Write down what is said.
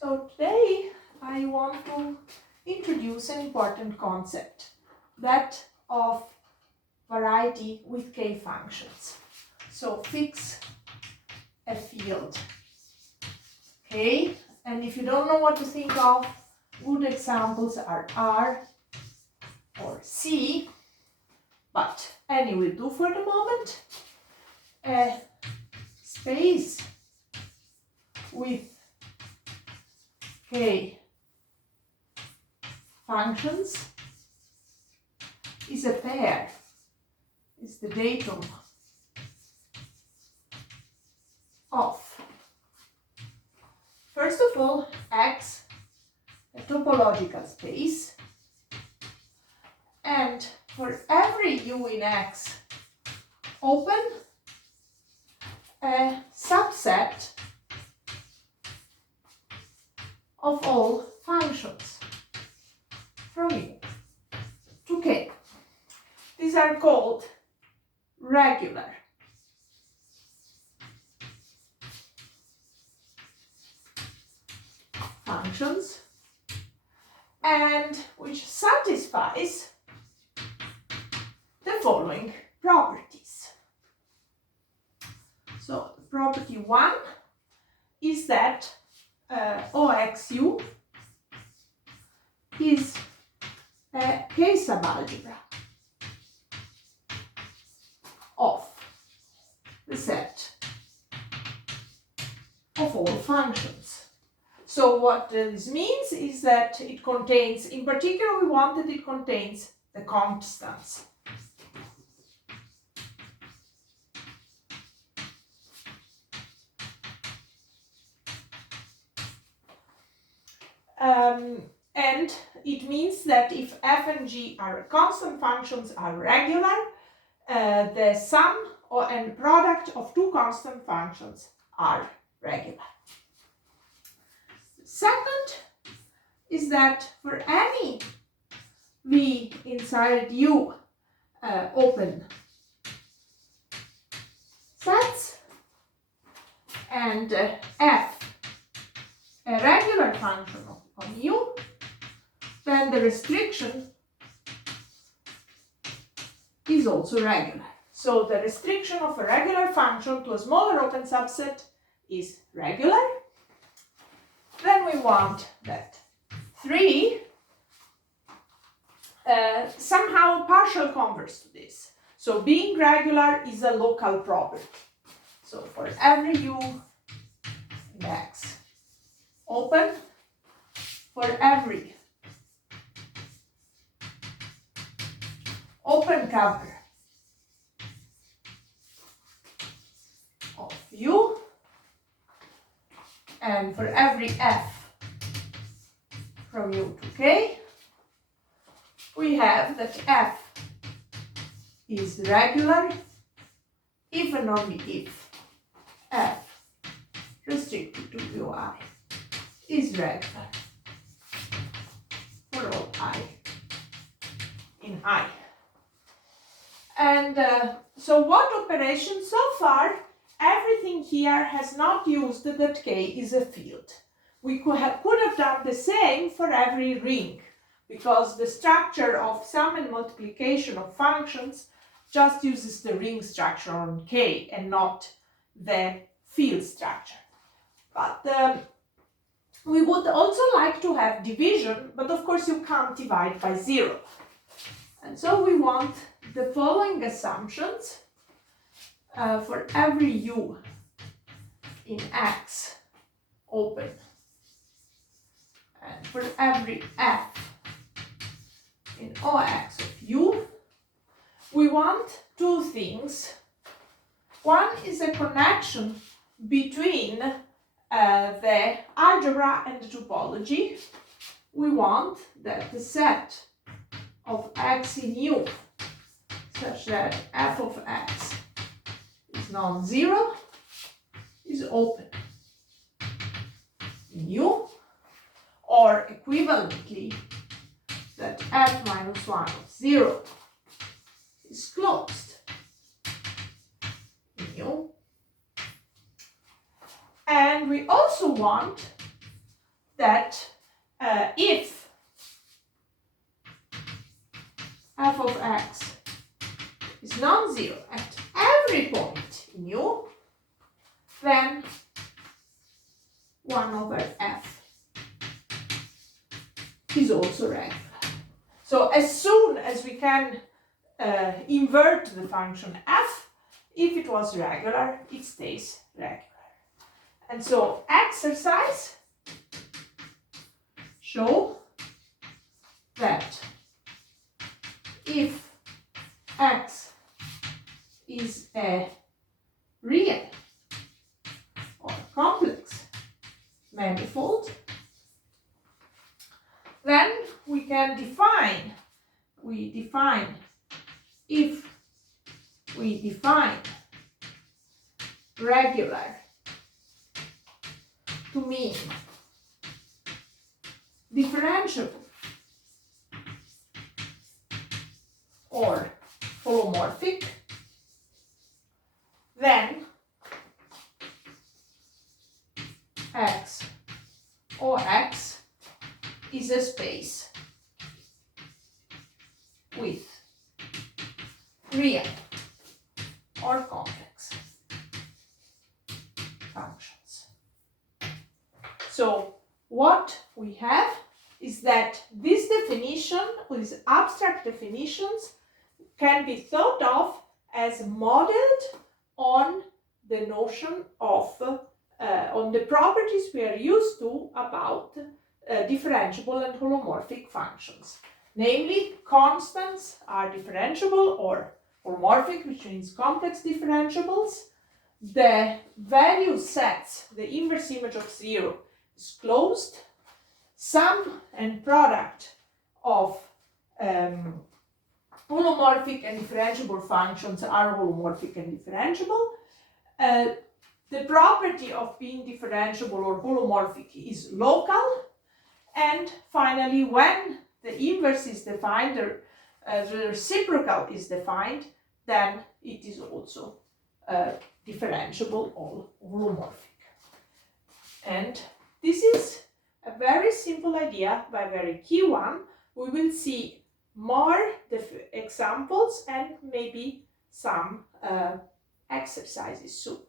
So today I want to introduce an important concept, that of variety with k functions. So fix a field k, and if you don't know what to think of, good examples are R or C, but any will do for the moment. A space with k functions is a pair, is the datum of, first of all, X, a topological space, and for every U in X, open a subset of all functions from U to K. These are called regular functions, and which satisfies the following properties. So property 1 is that OXU is a K subalgebra of the set of all functions. So what this means is that it contains, in particular we wanted it contains the constants. And it means that if f and g are constant functions are regular, the sum and product of two constant functions are regular. Second is that for any v inside U open sets and f a regular function on U, then the restriction is also regular. So the restriction of a regular function to a smaller open subset is regular. Then we want that 3 somehow partial converse to this. So being regular is a local property. So for every U in X open, for every open cover of U, and for every F from U to K, we have that F is regular if and only if F restricted to UI is regular for all I in I. And so what operation so far? Everything here has not used that K is a field. We could have done the same for every ring, because the structure of sum and multiplication of functions just uses the ring structure on K and not the field structure. But we would also like to have division, but of course you can't divide by 0. And so we want the following assumptions. For every U in X open, and for every F in OX of U, we want two things. One is a connection between the algebra and the topology. We want that the set of X in U such that f of X is non-zero is open in U, or equivalently that f minus 1 of 0 is closed in U. And we also want that if f of x is non-zero at every point in U, then 1 over f is also regular. So as soon as we can invert the function f, if it was regular, it stays regular. And so exercise show that if x is a real or complex manifold, then we define regular to mean differentiable or holomorphic, then x or x is a space with real or complex functions. So what we have is that this definition, these abstract definitions, can be thought of as modeled on the notion of, on the properties we are used to about differentiable and holomorphic functions. Namely, constants are differentiable or holomorphic, which means complex differentiables. The value sets, the inverse image of 0, is closed. Sum and product of holomorphic and differentiable functions are holomorphic and differentiable. The property of being differentiable or holomorphic is local. And finally, when the inverse is defined, the reciprocal is defined, then it is also differentiable or holomorphic. And this is a very simple idea, but a very key one. We will see more examples and maybe some exercises soon.